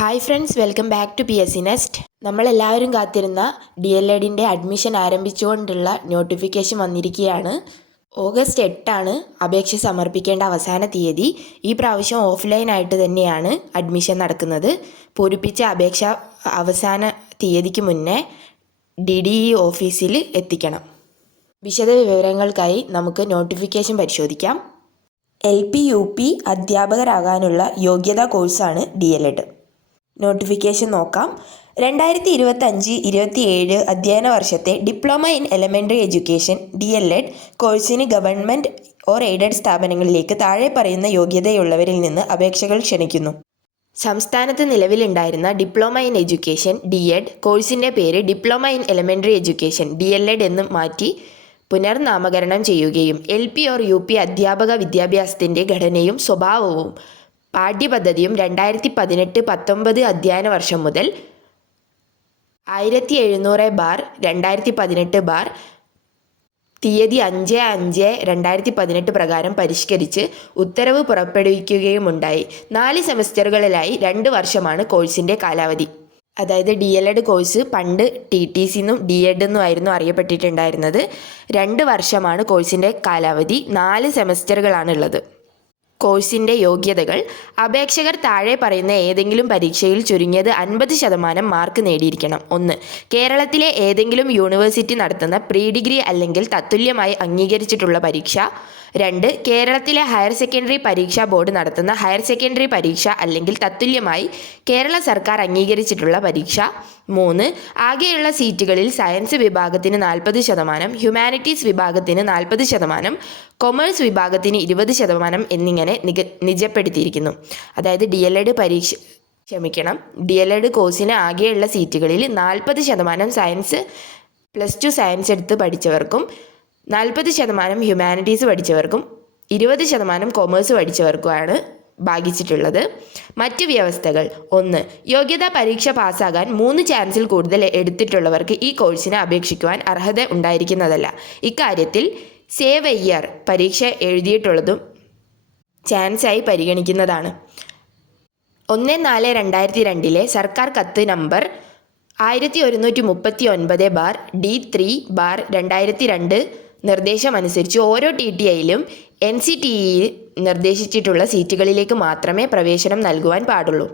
Hi friends welcome back to P S C nest നമ്മളെല്ലാവരും കാത്തിരുന്ന D L എഡിന്റെ admission ആരംഭിച്ചുകൊണ്ടുള്ള നോട്ടിഫിക്കേഷൻ വന്നിരിക്കുകയാണ്. ഓഗസ്റ്റ് എട്ടാണ് അപേക്ഷ സമർപ്പിക്കേണ്ട അവസാന തീയതി. ഈ പ്രാവശ്യം ഓഫ്ലൈനായിട്ട് തന്നെയാണ് അഡ്മിഷൻ നടക്കുന്നത്. പൂരിപ്പിച്ച അപേക്ഷ അവസാന തീയതിക്ക് മുന്നേ ഡി ഡി ഇ ഓഫീസിൽ എത്തിക്കണം. വിശദ വിവരങ്ങൾക്കായി നമുക്ക് നോട്ടിഫിക്കേഷൻ പരിശോധിക്കാം. എൽ പി യു പി അധ്യാപകരാകാനുള്ള യോഗ്യതാ കോഴ്സാണ് ഡി എൽ എഡ് നോട്ടിഫിക്കേഷൻ നോക്കാം. രണ്ടായിരത്തി ഇരുപത്തഞ്ച് ഇരുപത്തി ഏഴ് അധ്യയന വർഷത്തെ diploma in elementary education D L Ed കോഴ്സിന് ഗവൺമെന്റ് ഓർ എയ്ഡഡ് സ്ഥാപനങ്ങളിലേക്ക് താഴെ പറയുന്ന യോഗ്യതയുള്ളവരിൽ നിന്ന് അപേക്ഷകൾ ക്ഷണിക്കുന്നു. സംസ്ഥാനത്ത് നിലവിലുണ്ടായിരുന്ന diploma in education D Ed കോഴ്സിന്റെ പേര് diploma in elementary education D L Ed എന്ന് മാറ്റി പുനർനാമകരണം ചെയ്യുകയും L P or U P അധ്യാപക വിദ്യാഭ്യാസത്തിന്റെ ഘടനയും സ്വഭാവവും പാഠ്യപദ്ധതിയും രണ്ടായിരത്തി പതിനെട്ട് പത്തൊമ്പത് അധ്യയന വർഷം മുതൽ ആയിരത്തി എഴുന്നൂറ് ബാർ രണ്ടായിരത്തി പതിനെട്ട് ബാർ തീയതി അഞ്ച് അഞ്ച് രണ്ടായിരത്തി പതിനെട്ട് പ്രകാരം പരിഷ്കരിച്ച് ഉത്തരവ് പുറപ്പെടുവിക്കുകയുമുണ്ടായി. നാല് സെമസ്റ്ററുകളിലായി രണ്ട് വർഷമാണ് കോഴ്സിന്റെ കാലാവധി. അതായത് ഡി എൽ എഡ് കോഴ്സ് പണ്ട് ടി ടി സി എന്നും ഡി എഡ് എന്നും ആയിരുന്നു അറിയപ്പെട്ടിട്ടുണ്ടായിരുന്നത്. രണ്ട് വർഷമാണ് കോഴ്സിന്റെ കാലാവധി. നാല് സെമസ്റ്ററുകളാണുള്ളത്. കോഴ്സിന്റെ യോഗ്യതകൾ അപേക്ഷകർ താഴെ പറയുന്ന ഏതെങ്കിലും പരീക്ഷയിൽ ചുരുങ്ങിയത് അൻപത് ശതമാനം മാർക്ക് നേടിയിരിക്കണം. ഒന്ന് കേരളത്തിലെ ഏതെങ്കിലും യൂണിവേഴ്സിറ്റി നടത്തുന്ന പ്രീ ഡിഗ്രി അല്ലെങ്കിൽ തത്തുല്യമായി അംഗീകരിച്ചിട്ടുള്ള പരീക്ഷ. രണ്ട് കേരളത്തിലെ ഹയർ സെക്കൻഡറി പരീക്ഷാ ബോർഡ് നടത്തുന്ന ഹയർ സെക്കൻഡറി പരീക്ഷ അല്ലെങ്കിൽ തത്തുല്യമായി കേരള സർക്കാർ അംഗീകരിച്ചിട്ടുള്ള പരീക്ഷ. മൂന്ന് ആകെയുള്ള സീറ്റുകളിൽ സയൻസ് വിഭാഗത്തിന് നാൽപ്പത് ശതമാനം ഹ്യൂമാനിറ്റീസ് വിഭാഗത്തിന് നാൽപ്പത് ശതമാനം കൊമേഴ്സ് വിഭാഗത്തിന് ഇരുപത് ശതമാനം എന്നിങ്ങനെ നിക നിജപ്പെടുത്തിയിരിക്കുന്നു. അതായത് ഡി എൽ എഡ് പരീക്ഷ ക്ഷമിക്കണം. ഡി എൽ എഡ് കോഴ്സിന് ആകെയുള്ള സീറ്റുകളിൽ നാൽപ്പത് ശതമാനം സയൻസ് പ്ലസ് ടു സയൻസ് എടുത്ത് പഠിച്ചവർക്കും നാൽപ്പത് ശതമാനം ഹ്യൂമാനിറ്റീസ് പഠിച്ചവർക്കും ഇരുപത് ശതമാനം കൊമേഴ്സ് പഠിച്ചവർക്കുമാണ് ഭാഗിച്ചിട്ടുള്ളത്. മറ്റു വ്യവസ്ഥകൾ. ഒന്ന് യോഗ്യതാ പരീക്ഷ പാസ്സാകാൻ മൂന്ന് ചാൻസിൽ കൂടുതൽ എടുത്തിട്ടുള്ളവർക്ക് ഈ കോഴ്സിനെ അപേക്ഷിക്കുവാൻ അർഹത ഉണ്ടായിരിക്കുന്നതല്ല. ഇക്കാര്യത്തിൽ സേവ് ഇയർ പരീക്ഷ എഴുതിയിട്ടുള്ളതും ചാൻസായി പരിഗണിക്കുന്നതാണ്. ഒന്ന് നാല് രണ്ടായിരത്തി രണ്ടിലെ സർക്കാർ കത്ത് നമ്പർ ആയിരത്തി ഒരുന്നൂറ്റി മുപ്പത്തി ഒൻപത് ബാർ ഡി ത്രീ ബാർ രണ്ടായിരത്തി രണ്ട് നിർദ്ദേശമനുസരിച്ച് ഓരോ ടി ടി ഐയിലും എൻ സി ടി ഇ നിർദ്ദേശിച്ചിട്ടുള്ള സീറ്റുകളിലേക്ക് മാത്രമേ പ്രവേശനം നൽകുവാൻ പാടുള്ളൂ.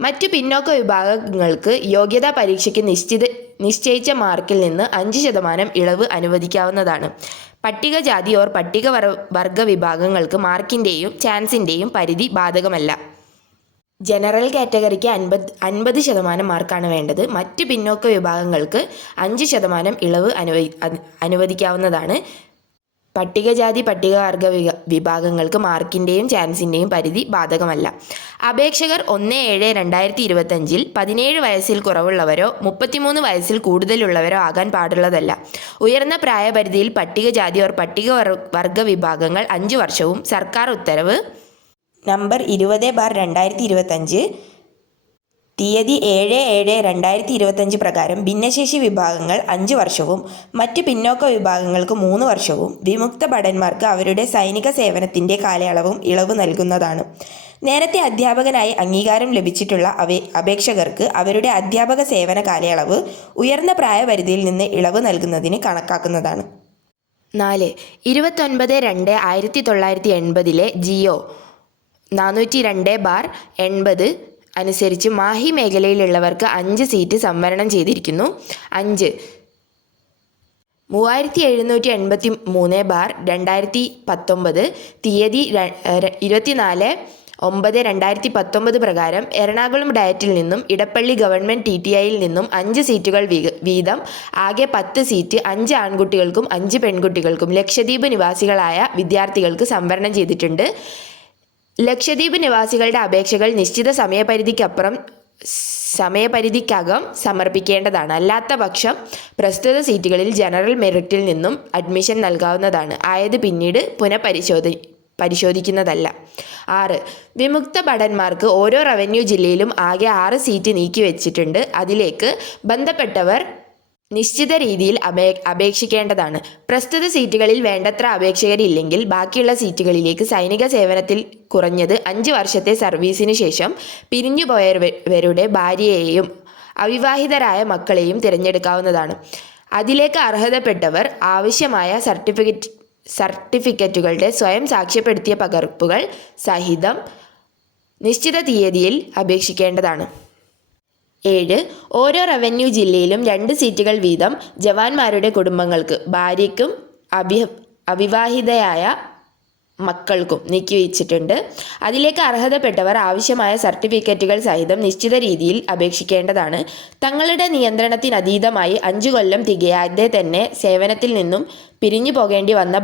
മറ്റു പിന്നോക്ക വിഭാഗങ്ങൾക്ക് യോഗ്യതാ പരീക്ഷയ്ക്ക് നിശ്ചിത നിശ്ചയിച്ച മാർക്കിൽ നിന്ന് അഞ്ച് ശതമാനം ഇളവ് അനുവദിക്കാവുന്നതാണ്. പട്ടികജാതി ഓർ പട്ടിക വർഗ വിഭാഗങ്ങൾക്ക് മാർക്കിന്റെയും ചാൻസിന്റെയും പരിധി ബാധകമല്ല. ജനറൽ കാറ്റഗറിക്ക് അൻപത് അൻപത് ശതമാനം മാർക്കാണ് വേണ്ടത്. മറ്റ് പിന്നോക്ക വിഭാഗങ്ങൾക്ക് അഞ്ച് ശതമാനം ഇളവ് അനുവദി അനുവദിക്കാവുന്നതാണ്. പട്ടികജാതി പട്ടികവർഗ വിഭാഗങ്ങൾക്ക് മാർക്കിന്റെയും ചാൻസിന്റെയും പരിധി ബാധകമല്ല. അപേക്ഷകർ ഒന്ന് ഏഴ് രണ്ടായിരത്തി ഇരുപത്തഞ്ചിൽ പതിനേഴ് വയസ്സിൽ കുറവുള്ളവരോ മുപ്പത്തിമൂന്ന് വയസ്സിൽ കൂടുതലുള്ളവരോ ആകാൻ പാടുള്ളതല്ല. ഉയർന്ന പ്രായപരിധിയിൽ പട്ടികജാതി ഓർ പട്ടിക വർഗ വിഭാഗങ്ങൾ അഞ്ച് വർഷവും സർക്കാർ ഉത്തരവ് നമ്പർ ഇരുപത് ബാർ രണ്ടായിരത്തി ഇരുപത്തഞ്ച് തീയതി ഏഴ് ഏഴ് രണ്ടായിരത്തി ഇരുപത്തഞ്ച് പ്രകാരം ഭിന്നശേഷി വിഭാഗങ്ങൾ അഞ്ച് വർഷവും മറ്റ് പിന്നോക്ക വിഭാഗങ്ങൾക്ക് മൂന്ന് വർഷവും വിമുക്ത ഭടന്മാർക്ക് അവരുടെ സൈനിക സേവനത്തിന്റെ കാലയളവും ഇളവ് നൽകുന്നതാണ്. നേരത്തെ അധ്യാപകനായി അംഗീകാരം ലഭിച്ചിട്ടുള്ള അവ അപേക്ഷകർക്ക് അവരുടെ അധ്യാപക സേവന കാലയളവ് ഉയർന്ന പ്രായപരിധിയിൽ നിന്ന് ഇളവ് നൽകുന്നതിന് കണക്കാക്കുന്നതാണ്. നാല് ഇരുപത്തൊൻപത് രണ്ട് ആയിരത്തി തൊള്ളായിരത്തി എൺപതിലെ ജിയോ നാനൂറ്റി രണ്ട് ബാർ എൺപത് അനുസരിച്ച് മാഹി മേഖലയിലുള്ളവർക്ക് അഞ്ച് സീറ്റ് സംവരണം ചെയ്തിരിക്കുന്നു. അഞ്ച്. മൂവായിരത്തി എഴുന്നൂറ്റി എൺപത്തി മൂന്ന് ബാർ രണ്ടായിരത്തി പത്തൊമ്പത് തീയതി ഇരുപത്തിനാല് ഒമ്പത് രണ്ടായിരത്തി പത്തൊമ്പത് പ്രകാരം എറണാകുളം ഡയറ്റിൽ നിന്നും ഇടപ്പള്ളി ഗവൺമെന്റ് ടി ടി ഐയിൽ നിന്നും അഞ്ച് സീറ്റുകൾ വീതം. ആകെ പത്ത് സീറ്റ് അഞ്ച് ആൺകുട്ടികൾക്കും അഞ്ച് പെൺകുട്ടികൾക്കും ലക്ഷദ്വീപ് നിവാസികളായ വിദ്യാർത്ഥികൾക്ക് സംവരണം ചെയ്തിട്ടുണ്ട്. ലക്ഷദ്വീപ് നിവാസികളുടെ അപേക്ഷകൾ നിശ്ചിത സമയപരിധിക്കപ്പുറം സമയപരിധിക്കകം സമർപ്പിക്കേണ്ടതാണ്. അല്ലാത്ത പക്ഷം പ്രസ്തുത സീറ്റുകളിൽ ജനറൽ മെറിറ്റിൽ നിന്നും അഡ്മിഷൻ നൽകാവുന്നതാണ്. ആയത് പിന്നീട് പുനഃപരിശോധി പരിശോധിക്കുന്നതല്ല. ആറ്. വിമുക്ത ഭടന്മാർക്ക് ഓരോ റവന്യൂ ജില്ലയിലും ആകെ ആറ് സീറ്റ് നീക്കി വെച്ചിട്ടുണ്ട് അതിലേക്ക് ബന്ധപ്പെട്ടവർ നിശ്ചിത രീതിയിൽ അപേ അപേക്ഷിക്കേണ്ടതാണ്. പ്രസ്തുത സീറ്റുകളിൽ വേണ്ടത്ര അപേക്ഷകരില്ലെങ്കിൽ ബാക്കിയുള്ള സീറ്റുകളിലേക്ക് സൈനിക സേവനത്തിൽ കുറഞ്ഞത് അഞ്ച് വർഷത്തെ സർവീസിന് ശേഷം പിരിഞ്ഞുപോയവരുടെ ഭാര്യയെയും അവിവാഹിതരായ മക്കളെയും തിരഞ്ഞെടുക്കാവുന്നതാണ്. അതിലേക്ക് അർഹതപ്പെട്ടവർ ആവശ്യമായ സർട്ടിഫിക്കറ്റ് സർട്ടിഫിക്കറ്റുകളുടെ സ്വയം സാക്ഷ്യപ്പെടുത്തിയ പകർപ്പുകൾ സഹിതം നിശ്ചിത തീയതിയിൽ അപേക്ഷിക്കേണ്ടതാണ്. ഏഴ്. ഓരോ റവന്യൂ ജില്ലയിലും രണ്ട് സീറ്റുകൾ വീതം ജവാന്മാരുടെ കുടുംബങ്ങൾക്ക് ഭാര്യയ്ക്കും അഭി അവിവാഹിതയായ മക്കൾക്കും നീക്കിവെച്ചിട്ടുണ്ട് അതിലേക്ക് അർഹതപ്പെട്ടവർ ആവശ്യമായ സർട്ടിഫിക്കറ്റുകൾ സഹിതം നിശ്ചിത രീതിയിൽ അപേക്ഷിക്കേണ്ടതാണ്. തങ്ങളുടെ നിയന്ത്രണത്തിനതീതമായി അഞ്ചു കൊല്ലം തികയാതെ തന്നെ സേവനത്തിൽ നിന്നും പിരിഞ്ഞു പോകേണ്ടി വന്ന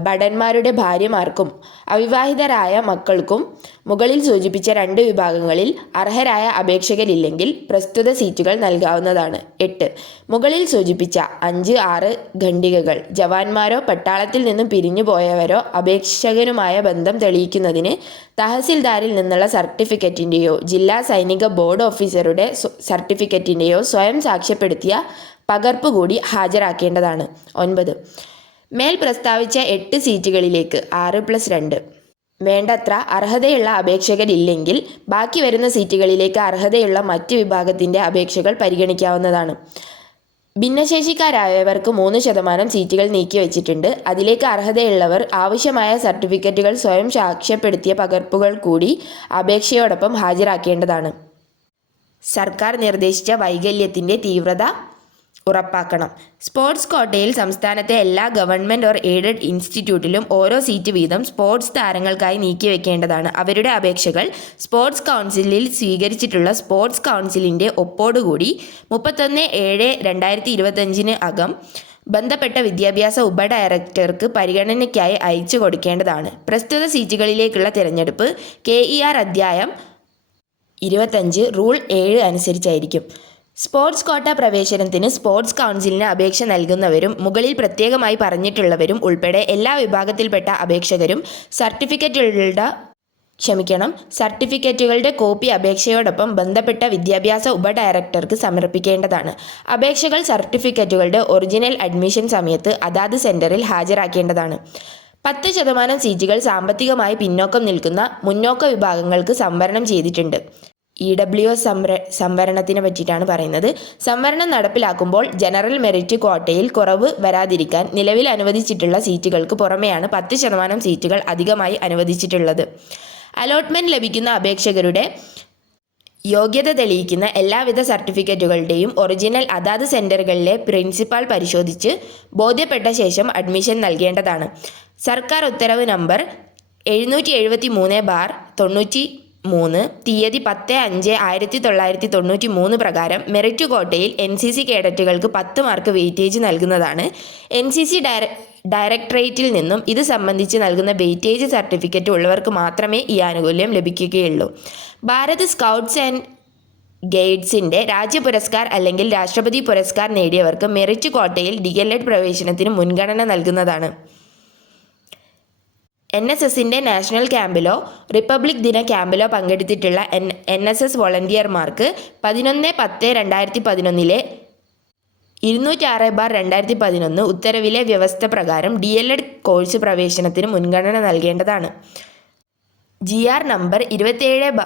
ഭടന്മാരുടെ ഭാര്യമാർക്കും അവിവാഹിതരായ മക്കൾക്കും മുകളിൽ സൂചിപ്പിച്ച രണ്ട് വിഭാഗങ്ങളിൽ അർഹരായ അപേക്ഷകരില്ലെങ്കിൽ പ്രസ്തുത സീറ്റുകൾ നൽകാവുന്നതാണ്. എട്ട്. മുകളിൽ സൂചിപ്പിച്ച അഞ്ച് ആറ് ഖണ്ഡികകൾ ജവാന്മാരോ പട്ടാളത്തിൽ നിന്നും പിരിഞ്ഞു പോയവരോ അപേക്ഷകരുമായ ബന്ധം തെളിയിക്കുന്നതിന് തഹസിൽദാരിൽ നിന്നുള്ള സർട്ടിഫിക്കറ്റിന്റെയോ ജില്ലാ സൈനിക ബോർഡ് ഓഫീസറുടെ സർട്ടിഫിക്കറ്റിന്റെയോ സ്വയം സാക്ഷ്യപ്പെടുത്തിയ പകർപ്പ് കൂടി ഹാജരാക്കേണ്ടതാണ്. ഒൻപത്. മേൽ പ്രസ്താവിച്ച എട്ട് സീറ്റുകളിലേക്ക് ആറ് പ്ലസ് രണ്ട്. വേണ്ടത്ര അർഹതയുള്ള അപേക്ഷകരില്ലെങ്കിൽ ബാക്കി വരുന്ന സീറ്റുകളിലേക്ക് അർഹതയുള്ള മറ്റ് വിഭാഗത്തിന്റെ അപേക്ഷകൾ പരിഗണിക്കാവുന്നതാണ്. ഭിന്നശേഷിക്കാരായവർക്ക് മൂന്ന് ശതമാനം സീറ്റുകൾ നീക്കിവച്ചിട്ടുണ്ട് അതിലേക്ക് അർഹതയുള്ളവർ ആവശ്യമായ സർട്ടിഫിക്കറ്റുകൾ സ്വയം സാക്ഷ്യപ്പെടുത്തിയ പകർപ്പുകൾ കൂടി അപേക്ഷയോടൊപ്പം ഹാജരാക്കേണ്ടതാണ്. സർക്കാർ നിർദ്ദേശിച്ച വൈകല്യത്തിന്റെ തീവ്രത ഉറപ്പാക്കണം. സ്പോർട്സ് കോട്ടയിൽ സംസ്ഥാനത്തെ എല്ലാ ഗവൺമെന്റ് ഓർ എയ്ഡഡ് ഇൻസ്റ്റിറ്റ്യൂട്ടിലും ഓരോ സീറ്റ് വീതം സ്പോർട്സ് താരങ്ങൾക്കായി നീക്കിവെക്കേണ്ടതാണ് അവരുടെ അപേക്ഷകൾ സ്പോർട്സ് കൗൺസിലിൽ സ്വീകരിച്ചിട്ടുള്ള സ്പോർട്സ് കൗൺസിലിന്റെ ഒപ്പോടുകൂടി മുപ്പത്തൊന്ന് ഏഴ് രണ്ടായിരത്തി ഇരുപത്തഞ്ചിന് അകം ബന്ധപ്പെട്ട വിദ്യാഭ്യാസ ഉപ ഡയറക്ടർക്ക് പരിഗണനയ്ക്കായി അയച്ചു കൊടുക്കേണ്ടതാണ്. പ്രസ്തുത സീറ്റുകളിലേക്കുള്ള തിരഞ്ഞെടുപ്പ് കെ ഇ ആർ അധ്യായം ഇരുപത്തഞ്ച് റൂൾ ഏഴ് അനുസരിച്ചായിരിക്കും. സ്പോർട്സ് കോട്ട പ്രവേശനത്തിന് സ്പോർട്സ് കൗൺസിലിന് അപേക്ഷ നൽകുന്നവരും മുകളിൽ പ്രത്യേകമായി പറഞ്ഞിട്ടുള്ളവരും ഉൾപ്പെടെ എല്ലാ വിഭാഗത്തിൽപ്പെട്ട അപേക്ഷകരും സർട്ടിഫിക്കറ്റുകളുടെ ക്ഷമിക്കണം സർട്ടിഫിക്കറ്റുകളുടെ കോപ്പി അപേക്ഷയോടൊപ്പം ബന്ധപ്പെട്ട വിദ്യാഭ്യാസ ഉപഡയറക്ടർക്ക് സമർപ്പിക്കേണ്ടതാണ്. അപേക്ഷകൾ സർട്ടിഫിക്കറ്റുകളുടെ ഒറിജിനൽ അഡ്മിഷൻ സമയത്ത് അതാത് സെന്ററിൽ ഹാജരാക്കേണ്ടതാണ്. പത്ത് ശതമാനം സീറ്റുകൾ സാമ്പത്തികമായി പിന്നോക്കം നിൽക്കുന്ന മുന്നോക്ക വിഭാഗങ്ങൾക്ക് സംവരണം ചെയ്തിട്ടുണ്ട്. ഇ ഡബ്ല്യു എസ് സംവര സംവരണത്തിനെ പറ്റിയിട്ടാണ് പറയുന്നത്. സംവരണം നടപ്പിലാക്കുമ്പോൾ ജനറൽ മെറിറ്റ് ക്വാട്ടയിൽ കുറവ് വരാതിരിക്കാൻ നിലവിൽ അനുവദിച്ചിട്ടുള്ള സീറ്റുകൾക്ക് പുറമെയാണ് പത്ത് ശതമാനം സീറ്റുകൾ അധികമായി അനുവദിച്ചിട്ടുള്ളത്. അലോട്ട്മെന്റ് ലഭിക്കുന്ന അപേക്ഷകരുടെ യോഗ്യത തെളിയിക്കുന്ന എല്ലാവിധ സർട്ടിഫിക്കറ്റുകളുടെയും ഒറിജിനൽ അതാത് സെന്ററുകളിലെ പ്രിൻസിപ്പാൾ പരിശോധിച്ച് ബോധ്യപ്പെട്ട ശേഷം അഡ്മിഷൻ നൽകേണ്ടതാണ്. സർക്കാർ ഉത്തരവ് നമ്പർ എഴുന്നൂറ്റി എഴുപത്തി മൂന്ന് ബാർ തൊണ്ണൂറ്റി മൂന്ന് തീയതി പത്ത് അഞ്ച് ആയിരത്തി തൊള്ളായിരത്തി തൊണ്ണൂറ്റി മൂന്ന് പ്രകാരം മെറിറ്റ് കോട്ടയിൽ എൻ സി സി കേഡറ്റുകൾക്ക് പത്ത് മാർക്ക് വെയിറ്റേജ് നൽകുന്നതാണ്. എൻ സി സി ഡയറ ഡയറക്ടറേറ്റിൽ നിന്നും ഇത് സംബന്ധിച്ച് നൽകുന്ന വെയിറ്റേജ് സർട്ടിഫിക്കറ്റ് ഉള്ളവർക്ക് മാത്രമേ ഈ ആനുകൂല്യം ലഭിക്കുകയുള്ളൂ. ഭാരത് സ്കൗട്ട്സ് ആൻഡ് ഗൈഡ്സിന്റെ രാജ്യ പുരസ്കാർ അല്ലെങ്കിൽ രാഷ്ട്രപതി പുരസ്കാർ നേടിയവർക്ക് മെറിറ്റ് കോട്ടയിൽ ഡി എൽ എഡ് പ്രവേശനത്തിന് മുൻഗണന നൽകുന്നതാണ്. എൻ എസ് എസിന്റെ നാഷണൽ ക്യാമ്പിലോ റിപ്പബ്ലിക് ദിന ക്യാമ്പിലോ പങ്കെടുത്തിട്ടുള്ള എൻ എൻ എസ് എസ് വോളണ്ടിയർമാർക്ക് പതിനൊന്ന് പത്ത് രണ്ടായിരത്തി പതിനൊന്നിലെ ഇരുന്നൂറ്റാറ് ബാർ രണ്ടായിരത്തി പതിനൊന്ന് ഉത്തരവിലെ വ്യവസ്ഥ പ്രകാരം ഡി എൽ എഡ് കോഴ്സ് പ്രവേശനത്തിന് മുൻഗണന നൽകേണ്ടതാണ്. ജി ആർ നമ്പർ ഇരുപത്തേഴ് ബ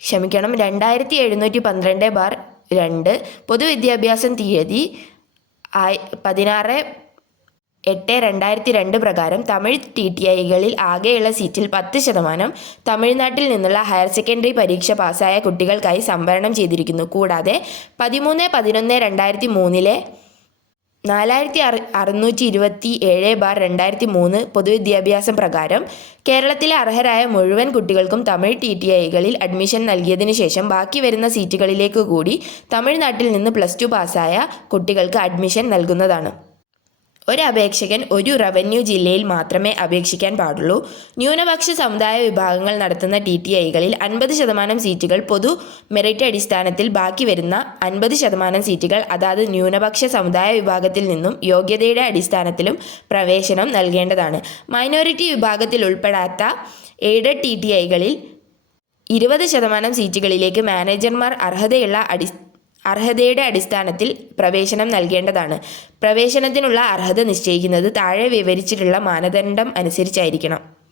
ക്ഷമിക്കണം രണ്ടായിരത്തി എഴുന്നൂറ്റി പന്ത്രണ്ട് ബാർ രണ്ട് പൊതുവിദ്യാഭ്യാസം തീയതി ആയി പതിനാറ് എട്ട് രണ്ടായിരത്തി രണ്ട് പ്രകാരം തമിഴ് ടി ടി ഐകളിൽ ആകെയുള്ള സീറ്റിൽ പത്ത് ശതമാനം തമിഴ്നാട്ടിൽ നിന്നുള്ള ഹയർ സെക്കൻഡറി പരീക്ഷ പാസ്സായ കുട്ടികൾക്കായി സംവരണം ചെയ്തിരിക്കുന്നു. കൂടാതെ പതിമൂന്ന് പതിനൊന്ന് രണ്ടായിരത്തി മൂന്നിലെ നാലായിരത്തി അറു അറുന്നൂറ്റി ഇരുപത്തി ഏഴ് ബാർ രണ്ടായിരത്തി മൂന്ന് പൊതുവിദ്യാഭ്യാസം പ്രകാരം കേരളത്തിലെ അർഹരായ മുഴുവൻ കുട്ടികൾക്കും തമിഴ് ടി ടി ഐകളിൽ അഡ്മിഷൻ നൽകിയതിനു ശേഷം ബാക്കി വരുന്ന സീറ്റുകളിലേക്ക് കൂടി തമിഴ്നാട്ടിൽ നിന്ന് പ്ലസ് ടു പാസ്സായ കുട്ടികൾക്ക് അഡ്മിഷൻ നൽകുന്നതാണ്. ഒരു അപേക്ഷകൻ ഒരു റവന്യൂ ജില്ലയിൽ മാത്രമേ അപേക്ഷിക്കാൻ പാടുള്ളൂ. ന്യൂനപക്ഷ സമുദായ വിഭാഗങ്ങൾ നടത്തുന്ന ടി ടി ഐകളിൽ അൻപത് ശതമാനം സീറ്റുകൾ പൊതു മെറിറ്റ് അടിസ്ഥാനത്തിൽ ബാക്കി വരുന്ന അൻപത് ശതമാനം സീറ്റുകൾ അതാത് ന്യൂനപക്ഷ സമുദായ വിഭാഗത്തിൽ നിന്നും യോഗ്യതയുടെ അടിസ്ഥാനത്തിലും പ്രവേശനം നൽകേണ്ടതാണ്. മൈനോറിറ്റി വിഭാഗത്തിൽ ഉൾപ്പെടാത്ത എയ്ഡഡ് ടി ടി ഐകളിൽ ഇരുപത് ശതമാനം സീറ്റുകളിലേക്ക് മാനേജർമാർ അർഹതയുള്ള അടി അർഹതയുടെ അടിസ്ഥാനത്തിൽ പ്രവേശനം നൽകേണ്ടതാണ്. പ്രവേശനത്തിനുള്ള അർഹത നിശ്ചയിക്കുന്നത് താഴെ വിവരിച്ചിട്ടുള്ള മാനദണ്ഡം അനുസരിച്ചായിരിക്കണം.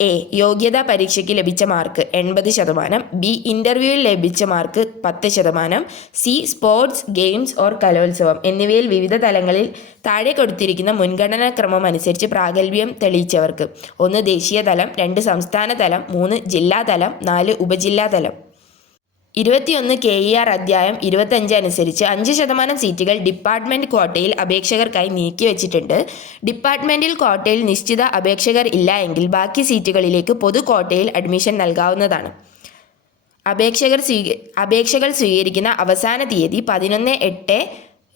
എ. യോഗ്യതാ പരീക്ഷയ്ക്ക് ലഭിച്ച മാർക്ക് എൺപത് ശതമാനം. ബി. ഇന്റർവ്യൂവിൽ ലഭിച്ച മാർക്ക് പത്ത് ശതമാനം. സി. സ്പോർട്സ് ഗെയിംസ് ഓർ കലോത്സവം എന്നിവയിൽ വിവിധ തലങ്ങളിൽ താഴെ കൊടുത്തിരിക്കുന്ന മുൻഗണനാ ക്രമം അനുസരിച്ച് പ്രാഗൽഭ്യം തെളിയിച്ചവർക്ക്. ഒന്ന് ദേശീയ തലം രണ്ട് സംസ്ഥാന തലം മൂന്ന് ജില്ലാ തലം നാല് ഉപജില്ലാ തലം. ഇരുപത്തിയൊന്ന് കെ ഇ ആർ അധ്യായം ഇരുപത്തഞ്ച് അനുസരിച്ച് അഞ്ച് ശതമാനം സീറ്റുകൾ ഡിപ്പാർട്ട്മെന്റ് ക്വാട്ടയിൽ അപേക്ഷകർക്കായി നീക്കിവച്ചിട്ടുണ്ട് ഡിപ്പാർട്ട്മെന്റിൽ ക്വാട്ടയിൽ നിശ്ചിത അപേക്ഷകർ ഇല്ല എങ്കിൽ ബാക്കി സീറ്റുകളിലേക്ക് പൊതു ക്വാട്ടയിൽ അഡ്മിഷൻ നൽകാവുന്നതാണ്. അപേക്ഷകർ സ്വീക അപേക്ഷകൾ സ്വീകരിക്കുന്ന അവസാന തീയതി പതിനൊന്ന് എട്ട്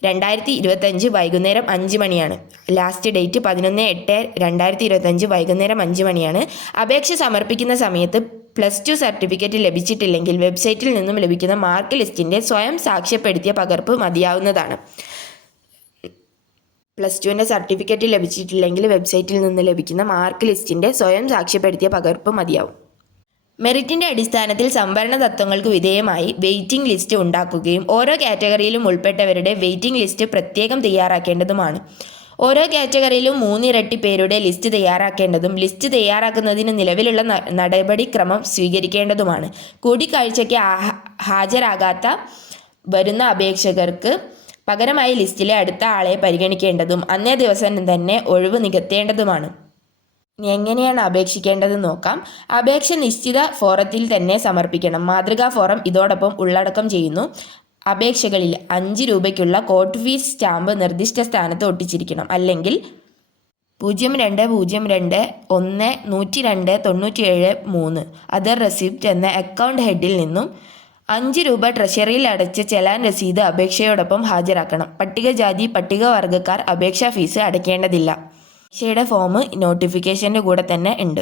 രണ്ടായിരത്തി ഇരുപത്തഞ്ച് വൈകുന്നേരം അഞ്ച് മണിയാണ്. ലാസ്റ്റ് ഡേറ്റ് പതിനൊന്ന് എട്ട് രണ്ടായിരത്തി ഇരുപത്തഞ്ച് വൈകുന്നേരം അഞ്ച് മണിയാണ്. അപേക്ഷ സമർപ്പിക്കുന്ന സമയത്ത് പ്ലസ് ടു സർട്ടിഫിക്കറ്റ് ലഭിച്ചിട്ടില്ലെങ്കിൽ വെബ്സൈറ്റിൽ നിന്നും ലഭിക്കുന്ന മാർക്ക് ലിസ്റ്റിന്റെ സ്വയം സാക്ഷ്യപ്പെടുത്തിയ പകർപ്പ് മതിയാവുന്നതാണ്. പ്ലസ് ടുവിന്റെ സർട്ടിഫിക്കറ്റ് ലഭിച്ചിട്ടില്ലെങ്കിൽ വെബ്സൈറ്റിൽ നിന്ന് ലഭിക്കുന്ന മാർക്ക് ലിസ്റ്റിന്റെ സ്വയം സാക്ഷ്യപ്പെടുത്തിയ പകർപ്പ് മതിയാവും. മെറിറ്റിന്റെ അടിസ്ഥാനത്തിൽ സംവരണ തത്വങ്ങൾക്ക് വിധേയമായി വെയിറ്റിംഗ് ലിസ്റ്റ് ഉണ്ടാക്കുകയും ഓരോ കാറ്റഗറിയിലും ഉൾപ്പെട്ടവരുടെ വെയിറ്റിംഗ് ലിസ്റ്റ് പ്രത്യേകം തയ്യാറാക്കേണ്ടതുമാണ്. ഓരോ കാറ്റഗറിയിലും മൂന്നിരട്ടി പേരുടെ ലിസ്റ്റ് തയ്യാറാക്കേണ്ടതും ലിസ്റ്റ് തയ്യാറാക്കുന്നതിന് നിലവിലുള്ള നടപടിക്രമം സ്വീകരിക്കേണ്ടതുമാണ്. കൂടിക്കാഴ്ചയ്ക്ക് ഹാജരാകാത്ത വരുന്ന അപേക്ഷകർക്ക് പകരമായി ലിസ്റ്റിലെ അടുത്ത ആളെ പരിഗണിക്കേണ്ടതും അന്നേ ദിവസം തന്നെ ഒഴിവ് നികത്തേണ്ടതുമാണ്. എങ്ങനെയാണ് അപേക്ഷിക്കേണ്ടത് നോക്കാം. അപേക്ഷ നിശ്ചിത ഫോറത്തിൽ തന്നെ സമർപ്പിക്കണം. മാതൃകാ ഫോറം ഇതോടൊപ്പം ഉള്ളടക്കം ചെയ്യുന്നു. അപേക്ഷകളിൽ അഞ്ച് രൂപയ്ക്കുള്ള കോർട്ട് ഫീസ് സ്റ്റാമ്പ് നിർദ്ദിഷ്ട സ്ഥാനത്ത് ഒട്ടിച്ചിരിക്കണം. അല്ലെങ്കിൽ പൂജ്യം രണ്ട് പൂജ്യം രണ്ട് ഒന്ന് നൂറ്റി രണ്ട് തൊണ്ണൂറ്റിയേഴ് മൂന്ന് അതർ റെസിപ്റ്റ് എന്ന അക്കൗണ്ട് ഹെഡിൽ നിന്നും അഞ്ച് രൂപ ട്രഷറിയിൽ അടച്ച ചെലാൻ രസീത് അപേക്ഷയോടൊപ്പം ഹാജരാക്കണം. പട്ടികജാതി പട്ടികവർഗക്കാർ അപേക്ഷാ ഫീസ് അടയ്ക്കേണ്ടതില്ല. അപേക്ഷയുടെ ഫോം നോട്ടിഫിക്കേഷന്റെ കൂടെ തന്നെ ഉണ്ട്.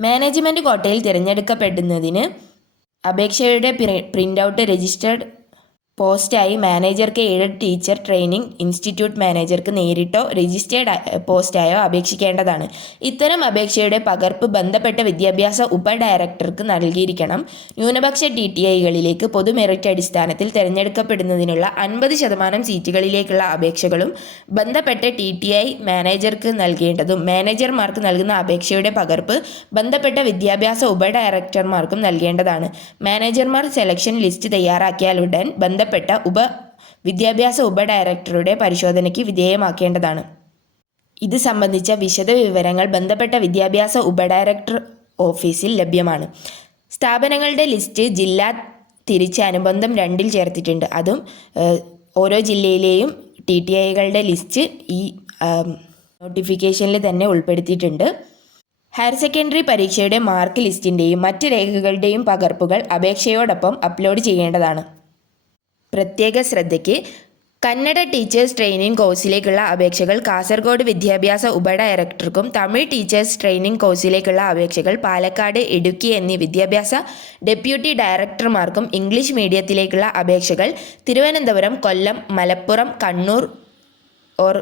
മാനേജ്മെന്റ് കോട്ടയിൽ തിരഞ്ഞെടുക്കപ്പെടുന്നതിന് അപേക്ഷയുടെ പ്രിന്റ് ഔട്ട് രജിസ്റ്റേർഡ് പോസ്റ്റായി മാനേജർക്ക് എയ്ഡഡ് ടീച്ചർ ട്രെയിനിങ് ഇൻസ്റ്റിറ്റ്യൂട്ട് മാനേജർക്ക് നേരിട്ടോ രജിസ്റ്റേർഡ് പോസ്റ്റായോ അപേക്ഷിക്കേണ്ടതാണ്. ഇത്തരം അപേക്ഷയുടെ പകർപ്പ് ബന്ധപ്പെട്ട വിദ്യാഭ്യാസ ഉപ ഡയറക്ടർക്ക് നൽകിയിരിക്കണം. ന്യൂനപക്ഷ ടി ടി ഐകളിലേക്ക് പൊതു മെറിറ്റ് അടിസ്ഥാനത്തിൽ തിരഞ്ഞെടുക്കപ്പെടുന്നതിനുള്ള അൻപത് ശതമാനം സീറ്റുകളിലേക്കുള്ള അപേക്ഷകളും ബന്ധപ്പെട്ട ടി ടി ഐ മാനേജർക്ക് നൽകേണ്ടതും മാനേജർമാർക്ക് നൽകുന്ന അപേക്ഷയുടെ പകർപ്പ് ബന്ധപ്പെട്ട വിദ്യാഭ്യാസ ഉപ ഡയറക്ടർമാർക്കും നൽകേണ്ടതാണ്. മാനേജർമാർ സെലക്ഷൻ ലിസ്റ്റ് തയ്യാറാക്കിയാലുടൻ ബന്ധപ്പെട്ട ഉപ വിദ്യാഭ്യാസ ഉപ ഡയറക്ടറുടെ പരിശോധനയ്ക്ക് വിധേയമാക്കേണ്ടതാണ്. ഇത് സംബന്ധിച്ച വിശദ വിവരങ്ങൾ ബന്ധപ്പെട്ട വിദ്യാഭ്യാസ ഉപ ഡയറക്ടർ ഓഫീസിൽ ലഭ്യമാണ്. സ്ഥാപനങ്ങളുടെ ലിസ്റ്റ് ജില്ലാ തിരിച്ച് അനുബന്ധം രണ്ടിൽ ചേർത്തിട്ടുണ്ട്. അതും ഓരോ ജില്ലയിലെയും ടി ടി ഐകളുടെ ലിസ്റ്റ് ഈ നോട്ടിഫിക്കേഷനിൽ തന്നെ ഉൾപ്പെടുത്തിയിട്ടുണ്ട്. ഹയർ സെക്കൻഡറി പരീക്ഷയുടെ മാർക്ക് ലിസ്റ്റിന്റെയും മറ്റ് രേഖകളുടെയും പകർപ്പുകൾ അപേക്ഷയോടൊപ്പം അപ്ലോഡ് ചെയ്യേണ്ടതാണ്. പ്രത്യേക ശ്രദ്ധയ്ക്ക് കന്നഡ ടീച്ചേഴ്സ് ട്രെയിനിങ് കോഴ്സിലേക്കുള്ള അപേക്ഷകൾ കാസർഗോഡ് വിദ്യാഭ്യാസ ഉപഡയറക്ടർക്കും തമിഴ് ടീച്ചേഴ്സ് ട്രെയിനിങ് കോഴ്സിലേക്കുള്ള അപേക്ഷകൾ പാലക്കാട് ഇടുക്കി എന്നീ വിദ്യാഭ്യാസ ഡെപ്യൂട്ടി ഡയറക്ടർമാർക്കും ഇംഗ്ലീഷ് മീഡിയത്തിലേക്കുള്ള അപേക്ഷകൾ തിരുവനന്തപുരം കൊല്ലം മലപ്പുറം കണ്ണൂർ ഓർ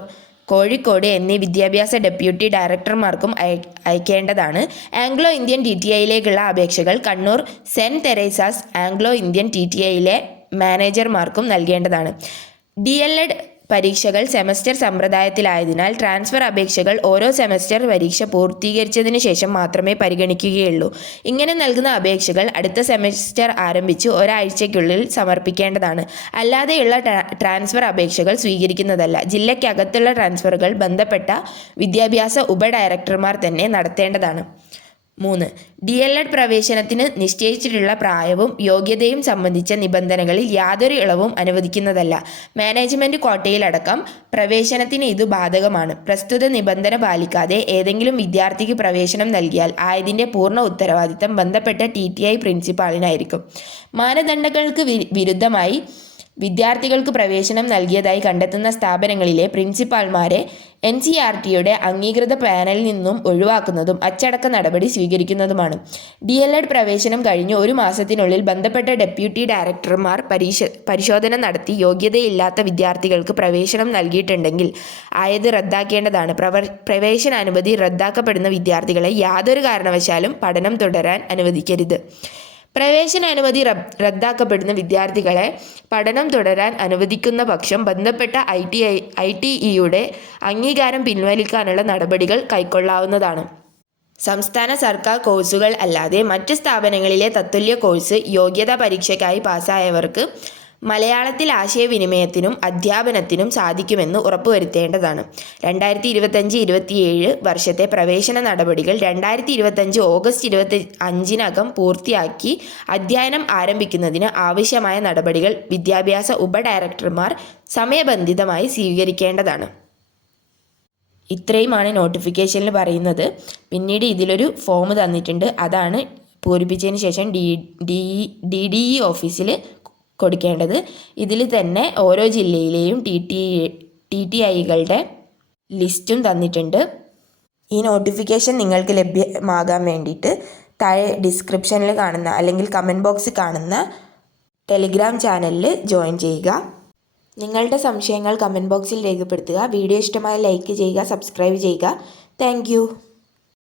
കോഴിക്കോട് എന്നീ വിദ്യാഭ്യാസ ഡെപ്യൂട്ടി ഡയറക്ടർമാർക്കും അയ അയക്കേണ്ടതാണ്. ആംഗ്ലോ ഇന്ത്യൻ ടി ടി ഐയിലേക്കുള്ള അപേക്ഷകൾ Kannur saint Teresa's Anglo Indian T T ഐയിലെ മാനേജർമാർക്കും നൽകേണ്ടതാണ്. ഡി എൽ എഡ് പരീക്ഷകൾ സെമസ്റ്റർ സമ്പ്രദായത്തിലായതിനാൽ ട്രാൻസ്ഫർ അപേക്ഷകൾ ഓരോ സെമസ്റ്റർ പരീക്ഷ പൂർത്തീകരിച്ചതിന് ശേഷം മാത്രമേ പരിഗണിക്കുകയുള്ളൂ. ഇങ്ങനെ നൽകുന്ന അപേക്ഷകൾ അടുത്ത സെമസ്റ്റർ ആരംഭിച്ച് ഒരാഴ്ചയ്ക്കുള്ളിൽ സമർപ്പിക്കേണ്ടതാണ്. അല്ലാതെയുള്ള ട്രാ- ട്രാൻസ്ഫർ അപേക്ഷകൾ സ്വീകരിക്കുന്നതല്ല. ജില്ലയ്ക്കകത്തുള്ള ട്രാൻസ്ഫറുകൾ ബന്ധപ്പെട്ട വിദ്യാഭ്യാസ ഉപ ഡയറക്ടർമാർ തന്നെ നടത്തേണ്ടതാണ്. മൂന്ന്. ഡി എൽ എഡ് പ്രവേശനത്തിന് നിശ്ചയിച്ചിട്ടുള്ള പ്രായവും യോഗ്യതയും സംബന്ധിച്ച നിബന്ധനകളിൽ യാതൊരു ഇളവും അനുവദിക്കുന്നതല്ല. മാനേജ്മെന്റ് കോട്ടയിലടക്കം പ്രവേശനത്തിന് ഇത് ബാധകമാണ്. പ്രസ്തുത നിബന്ധന പാലിക്കാതെ ഏതെങ്കിലും വിദ്യാർത്ഥിക്ക് പ്രവേശനം നൽകിയാൽ ആയതിന്റെ പൂർണ ഉത്തരവാദിത്തം ബന്ധപ്പെട്ട ടി ടി ഐ പ്രിൻസിപ്പാളിനായിരിക്കും. മാനദണ്ഡങ്ങൾക്ക് വിരുദ്ധമായി വിദ്യാർത്ഥികൾക്ക് പ്രവേശനം നൽകിയതായി കണ്ടെത്തുന്ന സ്ഥാപനങ്ങളിലെ പ്രിൻസിപ്പാൾമാരെ എൻ സി ആർ ടിയുടെ അംഗീകൃത പാനലിൽ നിന്നും ഒഴിവാക്കുന്നതും അച്ചടക്ക നടപടി സ്വീകരിക്കുന്നതുമാണ്. ഡി എൽ എഡ് പ്രവേശനം കഴിഞ്ഞ് ഒരു മാസത്തിനുള്ളിൽ ബന്ധപ്പെട്ട ഡെപ്യൂട്ടി ഡയറക്ടർമാർ പരീക്ഷ പരിശോധന നടത്തി യോഗ്യതയില്ലാത്ത വിദ്യാർത്ഥികൾക്ക് പ്രവേശനം നൽകിയിട്ടുണ്ടെങ്കിൽ ആയത് റദ്ദാക്കേണ്ടതാണ്. പ്രവർ പ്രവേശനാനുമതി റദ്ദാക്കപ്പെടുന്ന വിദ്യാർത്ഥികളെ യാതൊരു കാരണവശാലും പഠനം തുടരാൻ അനുവദിക്കരുത്. പ്രവേശനാനുമതി റദ്ദാക്കപ്പെടുന്ന വിദ്യാർത്ഥികളെ പഠനം തുടരാൻ അനുവദിക്കുന്ന പക്ഷം ബന്ധപ്പെട്ട I T I I T ഇയുടെ അംഗീകാരം പിൻവലിക്കാനുള്ള നടപടികൾ കൈക്കൊള്ളാവുന്നതാണ്. സംസ്ഥാന സർക്കാർ കോഴ്സുകൾ അല്ലാതെ മറ്റ് സ്ഥാപനങ്ങളിലെ തത്തുല്യ കോഴ്സ് യോഗ്യതാ പരീക്ഷയ്ക്കായി പാസ്സായവർക്ക് മലയാളത്തിൽ ആശയവിനിമയത്തിനും അധ്യാപനത്തിനും സാധിക്കുമെന്ന് ഉറപ്പുവരുത്തേണ്ടതാണ്. രണ്ടായിരത്തി ഇരുപത്തഞ്ച് ഇരുപത്തിയേഴ് വർഷത്തെ പ്രവേശന നടപടികൾ രണ്ടായിരത്തി ഇരുപത്തഞ്ച് ഓഗസ്റ്റ് ഇരുപത്തി അഞ്ചിനകം പൂർത്തിയാക്കി അധ്യയനം ആരംഭിക്കുന്നതിന് ആവശ്യമായ നടപടികൾ വിദ്യാഭ്യാസ ഉപഡയറക്ടർമാർ സമയബന്ധിതമായി സ്വീകരിക്കേണ്ടതാണ്. ഇത്രയുമാണ് നോട്ടിഫിക്കേഷനിൽ പറയുന്നത്. പിന്നീട് ഇതിലൊരു ഫോം തന്നിട്ടുണ്ട്. അതാണ് പൂരിപ്പിച്ചതിന് ശേഷം D D D D E ഓഫീസിൽ കൊടുക്കേണ്ടത്. ഇതിൽ തന്നെ ഓരോ ജില്ലയിലെയും ടി ടി ടി ടി ഐകളുടെ ലിസ്റ്റും തന്നിട്ടുണ്ട്. ഈ നോട്ടിഫിക്കേഷൻ നിങ്ങൾക്ക് ലഭ്യമാകാൻ വേണ്ടിയിട്ട് താഴെ ഡിസ്ക്രിപ്ഷനിൽ കാണുന്ന അല്ലെങ്കിൽ കമന്റ് ബോക്സിൽ കാണുന്ന ടെലിഗ്രാം ചാനലിൽ ജോയിൻ ചെയ്യുക. നിങ്ങളുടെ സംശയങ്ങൾ കമന്റ് ബോക്സിൽ രേഖപ്പെടുത്തുക. വീഡിയോ ഇഷ്ടമായ ലൈക്ക് ചെയ്യുക സബ്സ്ക്രൈബ് ചെയ്യുക. താങ്ക്